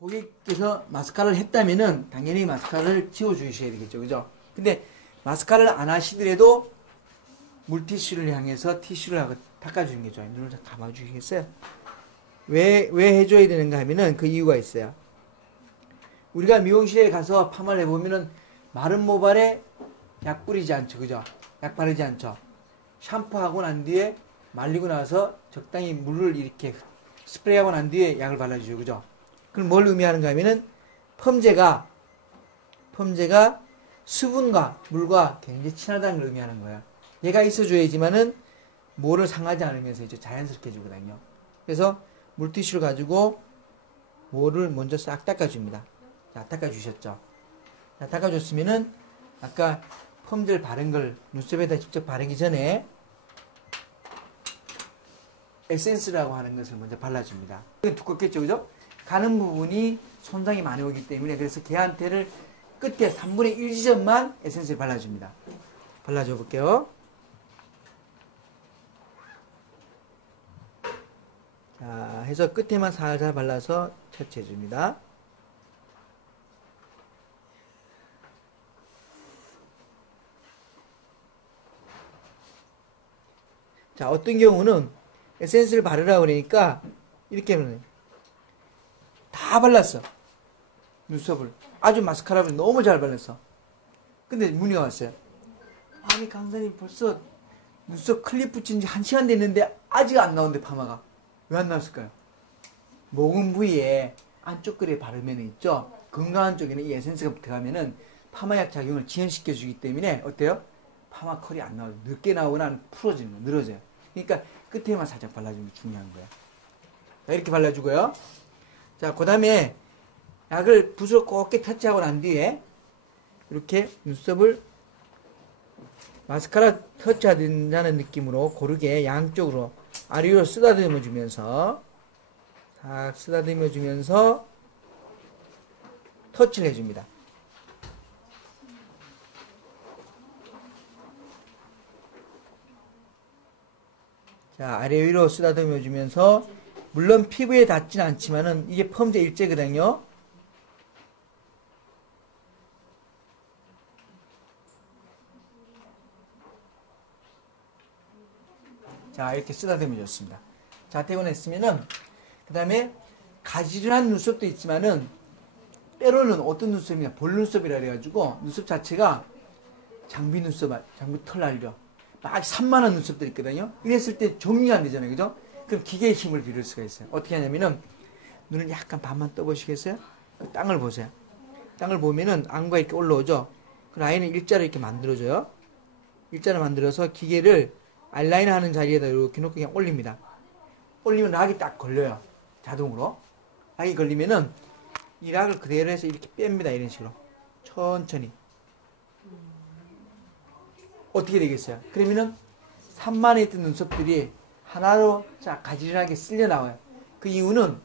고객께서 마스카라를 했다면은 당연히 마스카라를 지워주셔야 되겠죠. 그죠? 근데 마스카라를 안 하시더라도 물티슈를 향해서 티슈를 하고 닦아주는 게 좋아요. 눈을 좀 감아주시겠어요? 왜, 왜 해줘야 되는가 하면은 그 이유가 있어요. 우리가 미용실에 가서 파마를 해보면은 마른 모발에 약 뿌리지 않죠. 그죠? 약 바르지 않죠. 샴푸하고 난 뒤에 말리고 나서 적당히 물을 이렇게 스프레이하고 난 뒤에 약을 발라주죠. 그죠? 그럼 뭘 의미하는가 하면은 펌제가 펌제가 수분과 물과 굉장히 친하다는 걸 의미하는 거야. 얘가 있어줘야지만은 모를 상하지 않으면서 이제 자연스럽게 해주거든요. 그래서 물티슈를 가지고 모를 먼저 싹 닦아줍니다. 자, 닦아주셨죠. 자, 닦아줬으면은 아까 펌젤 바른 걸 눈썹에다 직접 바르기 전에 에센스라고 하는 것을 먼저 발라줍니다. 두껍겠죠, 그죠? 가는 부분이 손상이 많이 오기 때문에 그래서 걔한테를 끝에 3분의 1 지점만 에센스를 발라줍니다. 발라줘 볼게요. 자, 해서 끝에만 살살 발라서 터치해 줍니다. 자, 어떤 경우는 에센스를 바르라 그러니까 이렇게 하면 다 발랐어. 눈썹을. 아주 마스카라를 너무 잘 발랐어. 근데 문의가 왔어요. 아니, 강사님 벌써 눈썹 클립 붙인 지 한 시간 됐는데 아직 안 나오는데 파마가. 왜 안 나왔을까요? 모근 부위에 안쪽 글에 바르면 있죠. 건강한 쪽에는 이 에센스가 들어가면은 파마약 작용을 지연시켜 주기 때문에 어때요? 파마 컬이 안 나와요. 늦게 나오거나 풀어지는 거, 늘어져요. 그러니까 끝에만 살짝 발라주는 게 중요한 거야. 자, 이렇게 발라주고요. 자, 그 다음에 약을 붓으로 곱게 터치하고 난 뒤에 이렇게 눈썹을 마스카라 터치하는 느낌으로 고르게 양쪽으로 아래로 쓰다듬어 주면서 싹 쓰다듬어 주면서 터치를 해줍니다. 자, 아래 위로 쓰다듬어 주면서 물론 피부에 닿지는 않지만은 이게 펌제 일제거든요. 자, 이렇게 쓰다듬어 줬습니다. 자, 대곤했으면은 그 다음에 가지런한 눈썹도 있지만은 때로는 어떤 눈썹이냐 볼 눈썹이라 그래가지고 눈썹 자체가 장비 눈썹, 장비 털 날려 막 산만한 눈썹들 있거든요. 이랬을 때 정리가 안 되잖아요. 그죠? 그럼 기계의 힘을 빌릴 수가 있어요. 어떻게 하냐면은 눈을 약간 반만 떠보시겠어요? 그 땅을 보세요. 땅을 보면은 안과 이렇게 올라오죠. 그 라인을 일자로 이렇게 만들어줘요. 일자로 만들어서 기계를 아이라인 하는 자리에다 이렇게 놓고 그냥 올립니다. 올리면 락이 딱 걸려요. 자동으로. 락이 걸리면은 이 락을 그대로 해서 이렇게 뺍니다. 이런 식으로. 천천히. 어떻게 되겠어요? 그러면은 산만에 있던 눈썹들이 하나로 자 가지런하게 쓸려 나와요. 그 이유는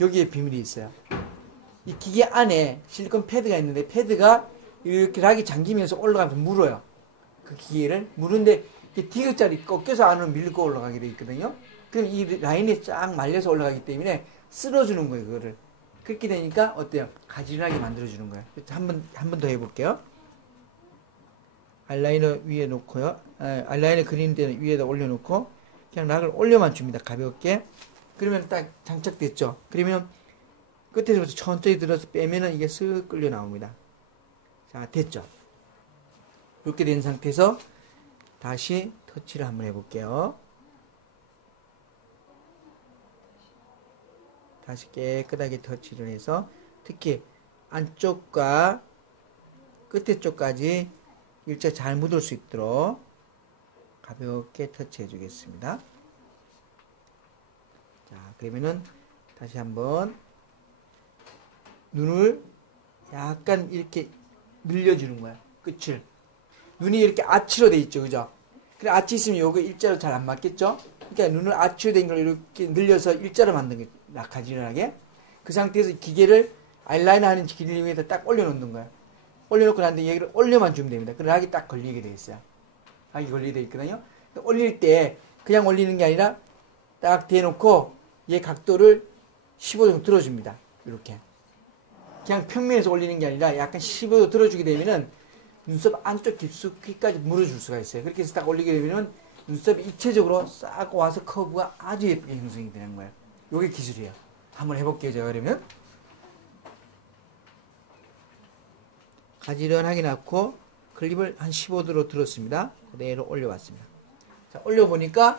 여기에 비밀이 있어요. 이 기계 안에 실리콘 패드가 있는데 패드가 이렇게 락이 잠기면서 올라가면서 물어요. 그 기계를 무는데 디귿자리 꺾여서 안으로 밀고 올라가게 돼 있거든요. 그럼 이 라인이 쫙 말려서 올라가기 때문에 쓸어주는 거예요, 그거를. 그렇게 되니까 어때요? 가지런하게 만들어주는 거예요. 한 번, 한 번 더 해볼게요. 아이라이너 위에 놓고요. 아, 아이라이너 그리는 데는 위에다 올려놓고 그냥 락을 올려만 줍니다. 가볍게. 그러면 딱 장착됐죠. 그러면 끝에서부터 천천히 들어서 빼면은 이게 쓱 끌려 나옵니다. 자, 됐죠. 이렇게 된 상태에서 다시 터치를 한번 해볼게요. 다시 깨끗하게 터치를 해서 특히 안쪽과 끝에 쪽까지 일자 잘 묻을 수 있도록 가볍게 터치해 주겠습니다. 자, 그러면은 다시 한번 눈을 약간 이렇게 늘려주는 거야. 끝을. 눈이 이렇게 아치로 돼 있죠. 그죠? 그래, 아치 있으면 요거 일자로 잘 안 맞겠죠? 그러니까 눈을 아치로 된 걸 이렇게 늘려서 일자로 만든 게 낙하지런하게. 그 상태에서 기계를 아이라이너 하는 기계 위에다 딱 올려놓는 거야. 올려놓고 난 뒤에 여기를 올려만 주면 됩니다. 락이 딱 걸리게 돼 있어요. 락이 걸리게 돼 있거든요. 올릴 때 그냥 올리는 게 아니라 딱 대놓고 얘 각도를 15 정도 들어줍니다. 이렇게. 그냥 평면에서 올리는 게 아니라 약간 15도 들어주게 되면은 눈썹 안쪽 깊숙이까지 물어줄 수가 있어요. 그렇게 해서 딱 올리게 되면은 눈썹이 입체적으로 싹 와서 커브가 아주 예쁘게 형성이 되는 거예요. 요게 기술이에요. 한번 해볼게요, 제가 그러면. 가지런하게 놨고 클립을 한 15도로 들었습니다. 그대로 올려봤습니다. 자, 올려보니까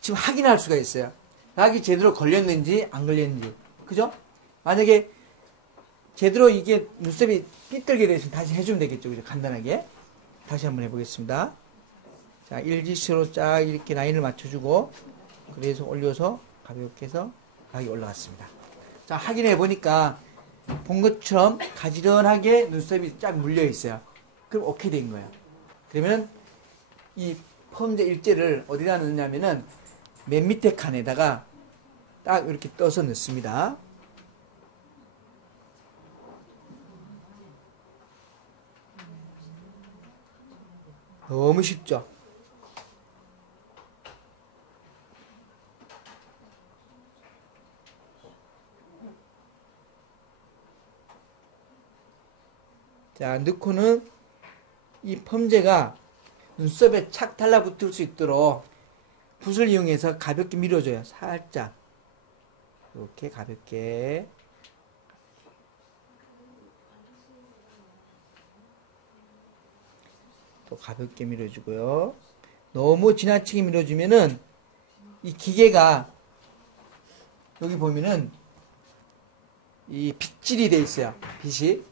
지금 확인할 수가 있어요. 약이 제대로 걸렸는지 안 걸렸는지. 그죠? 만약에 제대로 이게 눈썹이 삐뚤게 되면 다시 해주면 되겠죠. 그죠? 간단하게. 다시 한번 해보겠습니다. 자, 일지수로 쫙 이렇게 라인을 맞춰주고, 그래서 올려서 가볍게 해서 각이 올라갔습니다. 자, 확인해 보니까 본 것처럼 가지런하게 눈썹이 쫙 물려 있어요. 그럼 오케이 된 거예요. 그러면 이 펌제 일제를 어디다 넣냐면은 맨 밑에 칸에다가 딱 이렇게 떠서 넣습니다. 너무 쉽죠? 자, 넣고는 이 펌제가 눈썹에 착 달라붙을 수 있도록 붓을 이용해서 가볍게 밀어줘요. 살짝. 이렇게 가볍게. 또 가볍게 밀어주고요. 너무 지나치게 밀어주면은 이 기계가 여기 보면은 이 빗질이 돼 있어요. 빗이.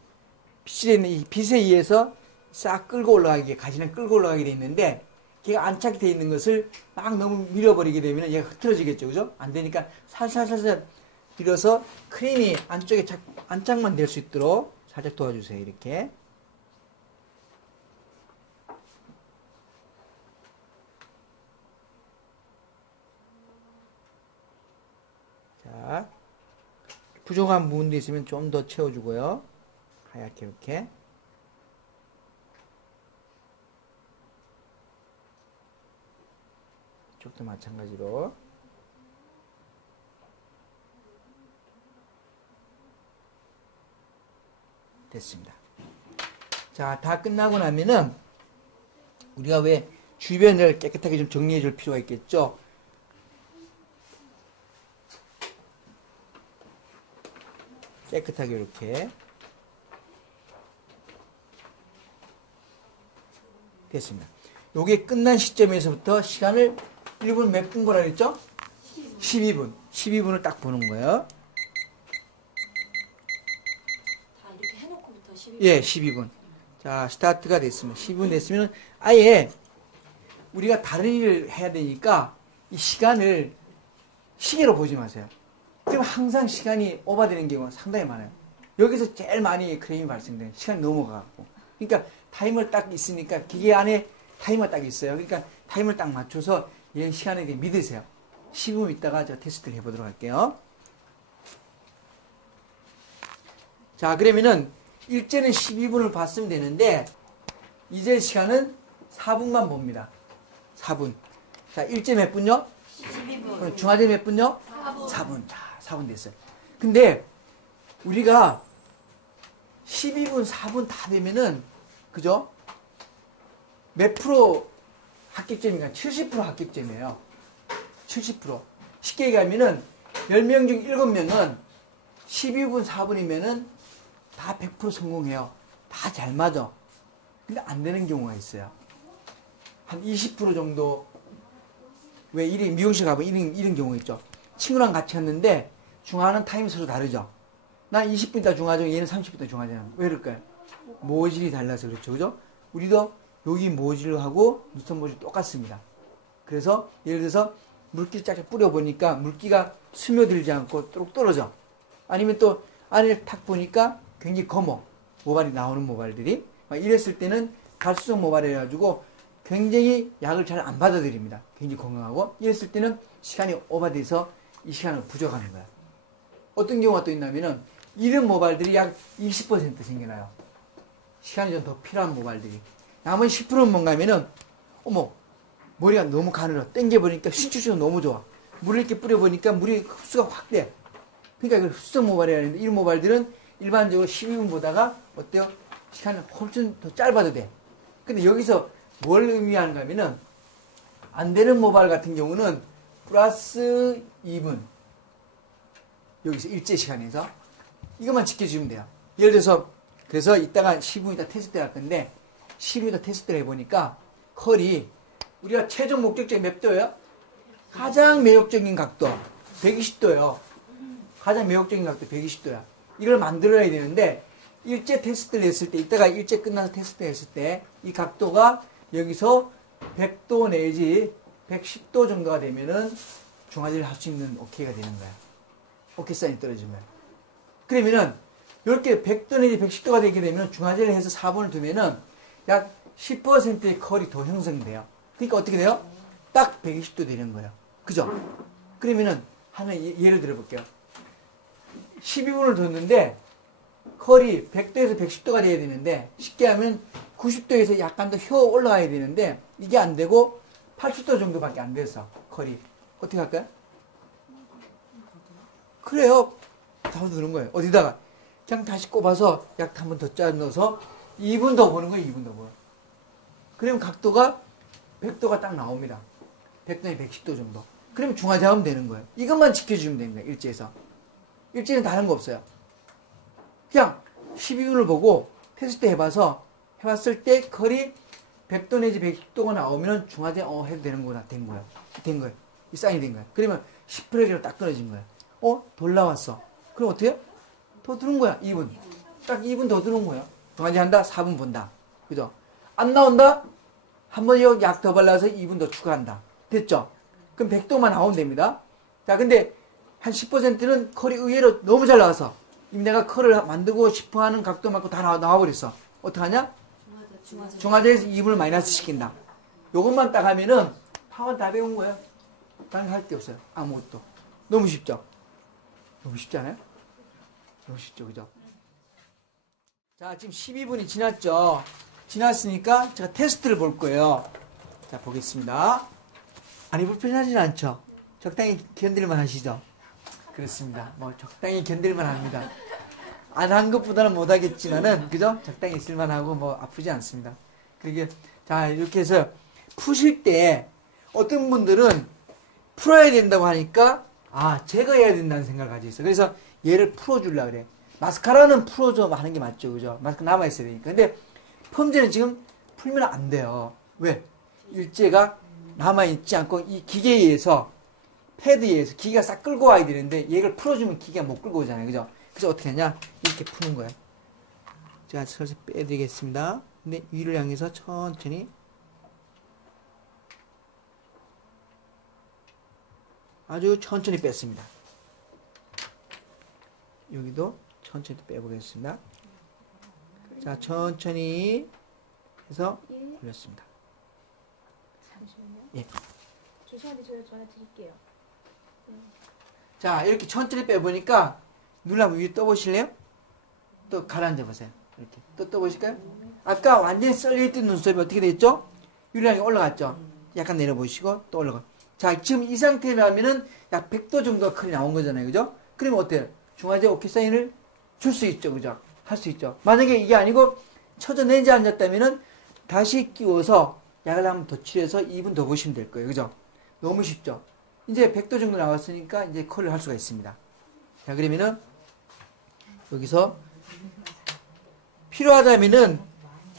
빗이 있는 이 빗에 의해서 싹 끌고 올라가게, 가지는 끌고 올라가게 돼 있는데, 걔가 안착이 돼 있는 것을 막 너무 밀어버리게 되면 얘가 흐트러지겠죠. 그죠? 안 되니까 살살살살 밀어서 크림이 안쪽에 착, 안착만 될 수 있도록 살짝 도와주세요. 이렇게. 자, 부족한 부분도 있으면 좀 더 채워주고요. 하얗게 이렇게. 이쪽도 마찬가지로. 됐습니다. 자, 다 끝나고 나면은 우리가 왜 주변을 깨끗하게 좀 정리해 줄 필요가 있겠죠? 깨끗하게 이렇게 됐습니다. 요게 끝난 시점에서부터 시간을 1분 몇 분 거라 그랬죠? 12분. 12분을 딱 보는 거예요. 다 이렇게 해놓고부터 12분. 예, 12분. 자, 스타트가 됐습니다. 12분 됐으면 아예 우리가 다른 일을 해야 되니까 이 시간을 시계로 보지 마세요. 그럼 항상 시간이 오버되는 경우가 상당히 많아요. 여기서 제일 많이 크레임이 발생돼요. 시간이 넘어가고. 그러니까 타이머를 딱 있으니까 기계 안에 타이머 딱 있어요. 그러니까 타이머를 딱 맞춰서 얘 시간에 대해 믿으세요. 15분 있다가 저 테스트를 해보도록 할게요. 자, 그러면은 일제는 12분을 봤으면 되는데 이제 시간은 4분만 봅니다. 4분. 자, 일제 몇 분요? 12분. 그럼 중화제 몇 분요? 4분. 4분. 자, 4분 됐어요. 근데 우리가 12분, 4분 다 되면은 그죠? 몇 프로 합격점인가? 70% 합격점이에요. 70%. 쉽게 얘기하면은 10명 중 7명은 12분, 4분이면은 다 100% 성공해요. 다 잘 맞아. 근데 안 되는 경우가 있어요. 한 20% 정도 왜 이런 미용실 가보면 이런, 이런 경우 있죠. 친구랑 같이 했는데 중화하는 타임이 서로 다르죠. 난 20분 있다 중화죠. 얘는 30분 있다 중화잖아. 왜 그럴까요? 모질이 달라서 그렇죠. 그죠? 우리도 여기 모질하고 눈썹 모질 똑같습니다. 그래서 예를 들어서 물기 쫙쫙 뿌려보니까 물기가 스며들지 않고 뚝 떨어져. 아니면 또 안을 탁 보니까 굉장히 검어. 모발이 나오는 모발들이. 막 이랬을 때는 갈수성 모발이 해가지고 굉장히 약을 잘 안 받아들입니다. 굉장히 건강하고. 이랬을 때는 시간이 오버돼서 이 시간을 부족하는 거야. 어떤 경우가 또 있냐면은 이런 모발들이 약 20% 생겨나요. 시간이 좀 더 필요한 모발들이. 나머지 10%는 뭔가면은 어머 머리가 너무 가늘어. 땡겨보니까 신축수가 너무 좋아. 물을 이렇게 뿌려보니까 물이 흡수가 확 돼. 그러니까 그 흡수성 모발이라 하는데 이런 모발들은 일반적으로 12분 보다가 어때요? 시간은 훨씬 더 짧아도 돼. 근데 여기서 뭘 의미하는가 하면은 안 되는 모발 같은 경우는 플러스 2분 여기서 일제 시간에서 이것만 지켜주면 돼요. 예를 들어서 그래서 이따가 10분 있다 테스트 할 건데 10분 있다 테스트를 해보니까 컬이 우리가 최종 목적점이 몇 도예요? 가장 매력적인 각도 120도예요. 가장 매력적인 각도 120도야. 이걸 만들어야 되는데 일제 테스트를 했을 때 이따가 일제 끝나서 테스트 했을 때 이 각도가 여기서 100도 내지 110도 정도가 되면은 중화제를 할 수 있는 오케이가 되는 거야. 오케이 사인이 떨어지면. 그러면은 이렇게 100도 내지 110도가 되게 되면 중화제를 해서 4번을 두면은 약 10%의 컬이 더 형성돼요. 그러니까 어떻게 돼요? 딱 120도 되는 거예요. 그죠? 그러면은 하나 예- 예를 들어 볼게요. 12분을 뒀는데 컬이 100도에서 110도가 돼야 되는데 쉽게 하면 90도에서 약간 더 휘어 올라가야 되는데 이게 안 되고 80도 정도밖에 안 돼서 컬이 어떻게 할까요? 그래요. 누는 거예요. 어디다가 그냥 다시 꼽아서 약 한 번 더 짜 넣어서 2분 더 보는 거예요. 2분 더 보는. 그러면 각도가 100도가 딱 나옵니다. 100도에 110도 정도. 그러면 중화자하면 되는 거예요. 이것만 지켜주면 됩니다. 일제에서. 일제는 다른 거 없어요. 그냥 12분을 보고 테스트 해봐서 해봤을 때 컬이 100도 내지 110도가 나오면 중화제 어 해도 되는구나 된 거예요. 된 거예요. 이 사인이 된 거예요. 그러면 10%로 딱 끊어진 거예요. 어? 돌 나왔어. 그럼 해요? 더 두는 거야. 2분. 딱 2분 더 두는 거예요. 중화제 한다? 4분 본다. 그죠? 안 나온다? 한번약더 발라서 2분 더 추가한다. 됐죠? 그럼 100도만 나오면 됩니다. 자, 근데 한 10%는 컬이 의외로 너무 잘 나와서 내가 컬을 만들고 싶어 하는 각도 맞고 다 나와, 나와버렸어. 어떡하냐? 중화제. 중화제에서 2분을 마이너스 시킨다. 요것만 딱 하면은 파워 다 배운 거야. 다른 거할게 없어요. 아무것도. 너무 쉽죠? 너무 쉽지 않아요? 너무 쉽죠, 그죠? 자, 지금 12분이 지났죠? 지났으니까 제가 테스트를 볼 거예요. 자, 보겠습니다. 아니, 불편하진 않죠? 적당히 견딜만 하시죠? 그렇습니다. 뭐, 적당히 견딜만 합니다. 안 한 것보다는 못 하겠지만은, 그죠? 적당히 있을만 하고, 뭐, 아프지 않습니다. 그게, 자, 이렇게 해서 푸실 때, 어떤 분들은 풀어야 된다고 하니까, 아, 제거해야 된다는 생각을 가지고 있어요. 그래서 얘를 풀어주려고 그래. 마스카라는 풀어줘 하는 게 맞죠. 그죠? 마스카 남아있어야 되니까. 근데 펌제는 지금 풀면 안 돼요. 왜? 일제가 남아있지 않고 이 기계에 의해서 패드에 의해서 기계가 싹 끌고 와야 되는데 얘를 풀어주면 기계가 못 끌고 오잖아요. 그죠? 그래서 어떻게 하냐? 이렇게 푸는 거예요. 제가 슬슬 빼드리겠습니다. 근데 위를 향해서 천천히 아주 천천히 뺐습니다. 여기도 천천히 빼보겠습니다. 자, 천천히 해서 예, 올렸습니다. 잠시만요. 예. 조심한데 제가 전화 드릴게요. 자, 이렇게 천천히 빼보니까 눈을 한번 위에 떠보실래요? 또 가라앉아 보세요. 이렇게. 또 떠보실까요? 아까 완전히 썰려있던 눈썹이 어떻게 됐죠? 유리하게 올라갔죠? 약간 내려보시고 또 올라가. 자, 지금 이 상태라면은 약 100도 정도가 컬이 나온 거잖아요. 그죠? 그러면 어때요? 중화제 오케이 사인을 줄 수 있죠. 그죠? 할 수 있죠. 만약에 이게 아니고 쳐져 내지 않았다면은 다시 끼워서 약을 한번 더 칠해서 2분 더 보시면 될 거예요. 그죠? 너무 쉽죠? 이제 100도 정도 나왔으니까 이제 컬을 할 수가 있습니다. 자, 그러면은 여기서 필요하다면은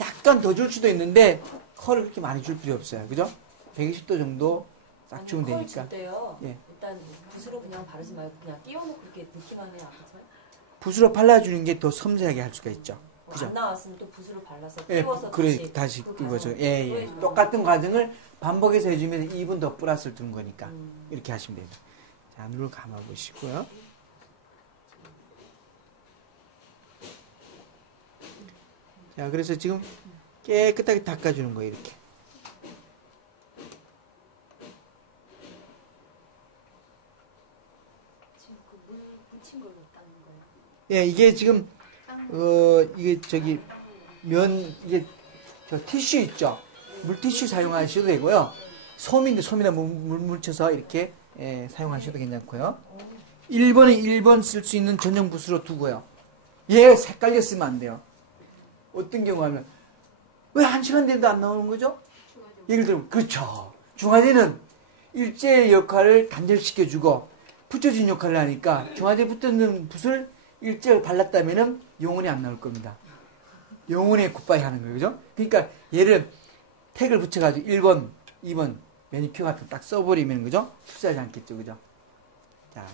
약간 더 줄 수도 있는데 컬을 그렇게 많이 줄 필요 없어요. 그죠? 120도 정도 딱 주면 컬 되니까. 줄 때요. 예. 일단 붓으로 그냥 바르지 말고 그냥 띄워놓고 그렇게 넣기만 해요. 붓으로 발라주는 게 더 섬세하게 할 수가 있죠. 뭐 그죠? 안 나왔으면 또 붓으로 발라서 예, 띄워서 그래, 다시 다시 그 끼워서. 예, 예. 똑같은 과정을 반복해서 해주면서 2분 더 플러스를 두는 거니까. 음. 이렇게 하시면 됩니다. 자, 눈을 감아 보시고요. 자, 그래서 지금 깨끗하게 닦아주는 거예요, 이렇게. 지금 그물 묻힌 걸로 닦는 거 예, 이게 지금, 어, 이게 저기, 면, 이게, 저 티슈 있죠? 물티슈 사용하셔도 되고요. 솜인데 솜이나 물, 물 묻혀서 이렇게, 예, 사용하셔도 괜찮고요. 1번에 1번 쓸 수 있는 전용 붓으로 두고요. 얘 헷갈려 쓰면 안 돼요. 어떤 경우 하면 왜 한 시간 된도 안 나오는 거죠? 예를 들면 그렇죠. 중화제는 일제 역할을 단절시켜주고 붙여준 역할을 하니까 중화제 붙는 붓을 일제 발랐다면은 영혼이 안 나올 겁니다. 영혼의 굿바이 하는 거예요. 그죠? 그러니까 얘를 택을 붙여가지고 1번, 2번 매니큐어 같은 거 딱 써버리면 그죠? 실수하지 않겠죠. 그죠? 자.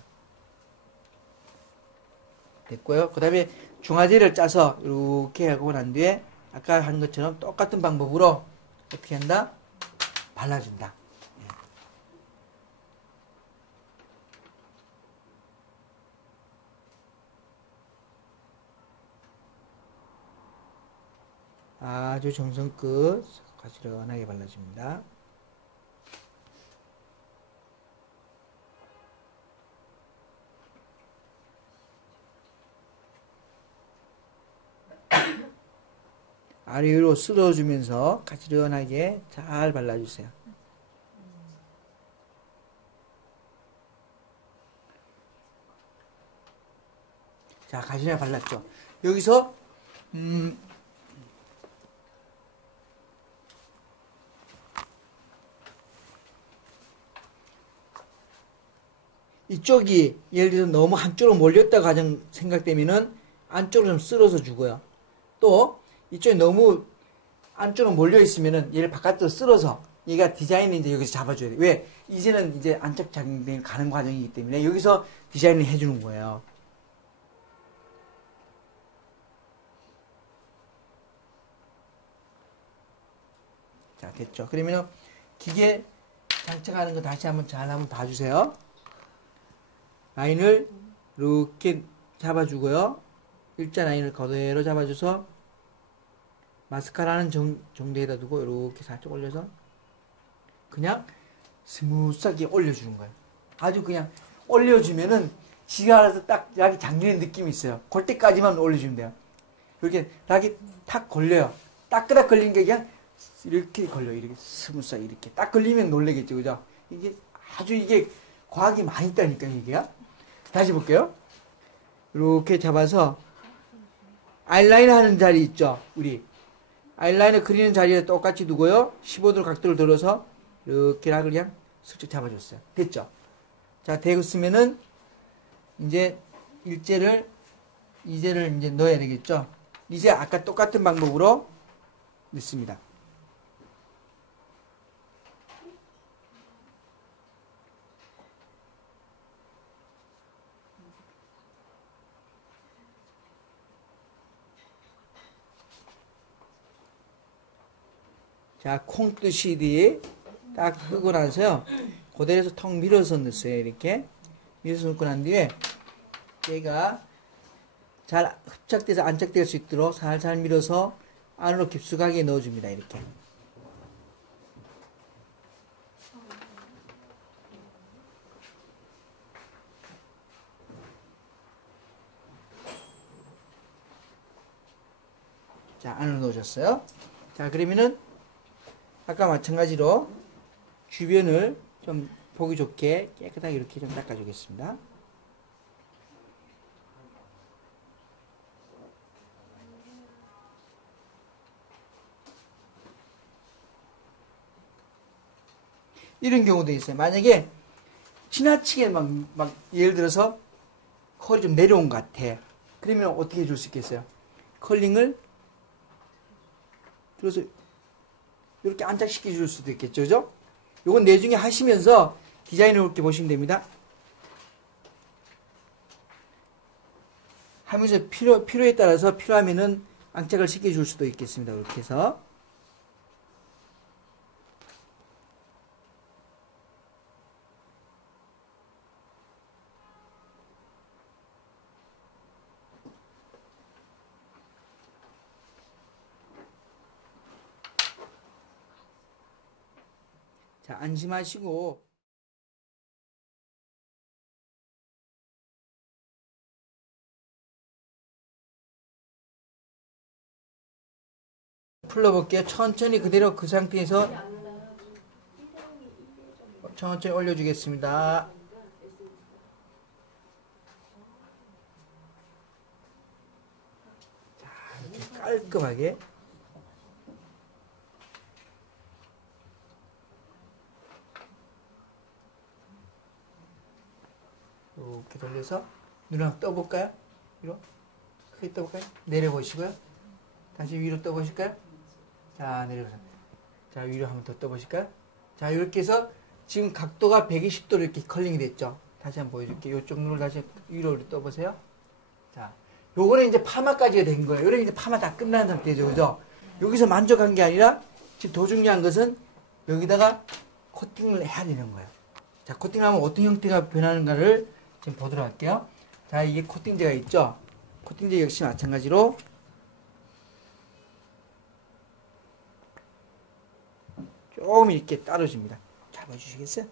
됐고요. 그 다음에 중화제를 짜서 이렇게 하고 난 뒤에 아까 한 것처럼 똑같은 방법으로 어떻게 한다? 발라준다. 예. 아주 정성껏 가지런하게 발라줍니다. 아래 위로 쓸어주면서 가지런하게 잘 발라주세요. 자, 가지런하게 발랐죠. 여기서 음, 이쪽이 예를 들어서 너무 한쪽으로 몰렸다 가정 생각되면은 안쪽으로 좀 쓸어서 주고요. 또 이쪽이 너무 안쪽으로 몰려 있으면은 얘를 바깥으로 쓸어서 얘가 디자인을 이제 여기서 잡아줘야 돼. 왜? 이제는 이제 안착 작용이 가는 과정이기 때문에 여기서 디자인을 해주는 거예요. 자, 됐죠. 그러면 기계 장착하는 거 다시 한번 잘 한번 봐주세요. 라인을 이렇게 잡아주고요. 일자 라인을 그대로 잡아줘서 마스카라는 정, 정도에다 두고 이렇게 살짝 올려서 그냥 스무스하게 올려주는 거예요. 아주 그냥 올려주면은 지가 알아서 딱 약이 잠기는 느낌이 있어요. 그럴 때까지만 올려주면 돼요. 이렇게 약이 탁 걸려요. 따끄닥 걸린 게 그냥 이렇게 걸려요. 이렇게 스무스하게 이렇게 딱 걸리면 놀래겠죠. 그죠? 이게 아주 이게 과학이 많이 있다니까요. 이게요. 다시 볼게요. 이렇게 잡아서 아이라인 하는 자리 있죠. 우리 아이라인을 그리는 자리에 똑같이 두고요. 15도 각도를 들어서 이렇게 락을 그냥 슬쩍 잡아줬어요. 됐죠? 자, 되었으면은 이제 일제를 이제를 이제 넣어야 되겠죠? 이제 아까 똑같은 방법으로 넣습니다. 자, 콩뜨시디 딱 뜨고 나서요. 그대로서 턱 밀어서 넣었어요. 이렇게. 밀어서 넣고 난 뒤에 얘가 잘 흡착돼서 안착될 수 있도록 살살 밀어서 안으로 깊숙하게 넣어줍니다. 이렇게. 자, 안으로 넣어줬어요. 자, 그러면은 아까 마찬가지로 주변을 좀 보기 좋게 깨끗하게 이렇게 좀 닦아주겠습니다. 이런 경우도 있어요. 만약에 지나치게 막, 막 예를 들어서 컬이 좀 내려온 것 같아. 그러면 어떻게 해줄 수 있겠어요? 컬링을 들어서 이렇게 안착시켜 줄 수도 있겠죠. 그죠? 요건 내중에 하시면서 디자인을 이렇게 보시면 됩니다. 하면서 필요, 필요에 따라서 필요하면은 안착을 시켜 줄 수도 있겠습니다. 이렇게 해서. 자, 안심하시고. 풀러볼게요. 천천히 그대로 그 상태에서 천천히 올려주겠습니다. 깔끔하게 이렇게 돌려서 눈을 한번 떠볼까요? 위로 크게 떠볼까요? 내려보시고요. 다시 위로 떠보실까요? 자 내려보세요. 자 위로 한번 더 떠보실까요? 자 이렇게 해서 지금 각도가 120도로 이렇게 컬링이 됐죠. 다시 한번 보여줄게요. 이쪽 눈을 다시 위로 떠보세요. 자, 요거는 이제 파마까지가 된 거예요. 요래 이제 파마 다 끝난 상태죠. 그죠? 여기서 만족한 게 아니라 지금 더 중요한 것은 여기다가 코팅을 해야 되는 거예요. 자, 코팅하면 어떤 형태가 변하는가를 지금 보도록 할게요. 자, 이게 코팅제가 있죠? 코팅제 역시 마찬가지로 조금 이렇게 따라줍니다. 잘 봐주시겠어요?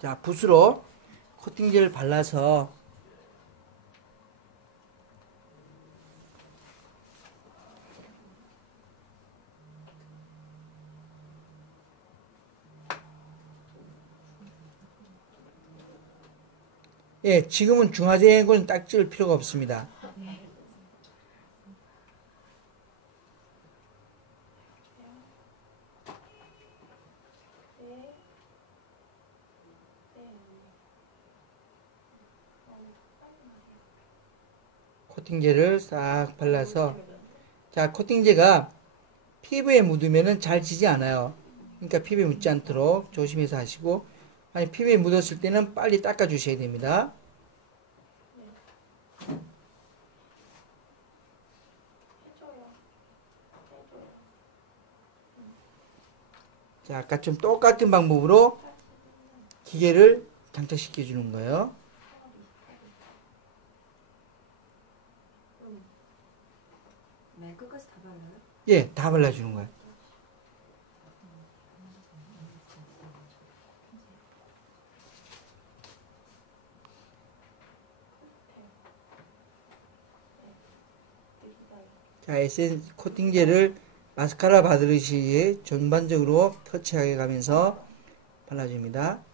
자, 붓으로 코팅제를 발라서 예, 지금은 중화제는 딱 찍을 필요가 없습니다. 코팅제를 싹 발라서 자 코팅제가 피부에 묻으면은 잘 지지 않아요. 그러니까 피부에 묻지 않도록 조심해서 하시고 아니 피부에 묻었을 때는 빨리 닦아 주셔야 됩니다. 자, 아까 좀 똑같은 방법으로 기계를 장착시켜 주는 거예요. 맨 끝까지 다 발라요? 예, 다 발라주는 거예요. 자, 에센스 코팅제를 마스카라 바르듯이 전반적으로 터치하게 가면서 발라줍니다.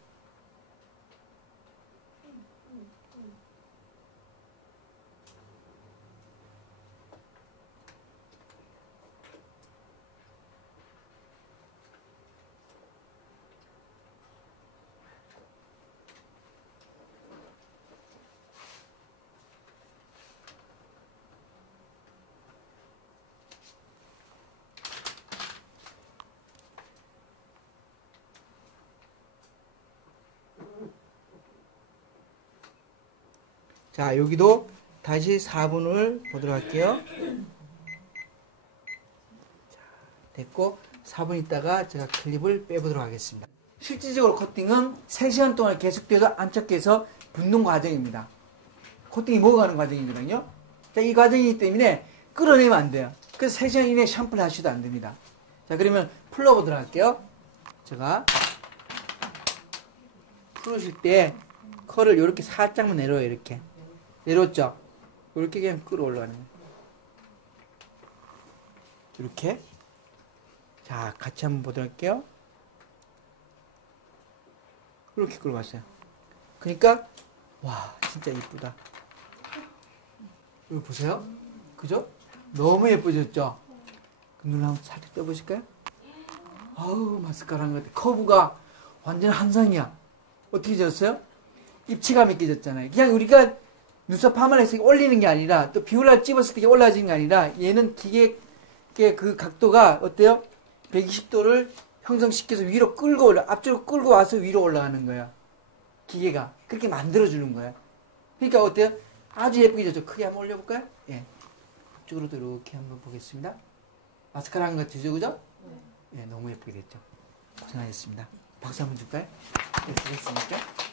자, 여기도 다시 4분을 보도록 할게요. 자, 됐고, 4분 있다가 제가 클립을 빼보도록 하겠습니다. 실질적으로 코팅은 3시간 동안 계속돼서 안착해서 붓는 과정입니다. 코팅이 먹어가는 과정이거든요. 자, 이 과정이기 때문에 끌어내면 안 돼요. 그래서 3시간 이내에 샴푸를 하셔도 안 됩니다. 자, 그러면 풀러보도록 할게요. 제가 풀으실 때 컬을 이렇게 살짝만 내려요, 이렇게. 내렸죠? 이렇게 그냥 끌어 올라가는 거예요. 이렇게. 자, 같이 한번 보도록 할게요. 이렇게 끌어갔어요. 그러니까, 와, 진짜 이쁘다. 이거 보세요. 그죠? 너무 예뻐졌죠? 그눈 한번 살짝 떠보실까요? 아우, 마스카라인 것 같아. 커브가 완전 한상이야. 어떻게 졌어요? 입체감이 깨졌잖아요. 그냥 우리가 눈썹 파마를 해서 올리는 게 아니라 또 비올라 찝었을 때 올라지는 게 아니라 얘는 기계의 그 각도가 어때요? 120도를 형성시켜서 위로 끌고 올라 앞쪽으로 끌고 와서 위로 올라가는 거야. 기계가 그렇게 만들어 주는 거야. 그러니까 어때요? 아주 예쁘게 졌죠. 크게 한번 올려볼까요? 예. 앞쪽으로도 이렇게 한번 보겠습니다. 마스카라 한 것 같죠, 그죠? 예, 너무 예쁘게 됐죠. 고생하셨습니다. 박수 한번 줄까요? 네, 수고했습니다.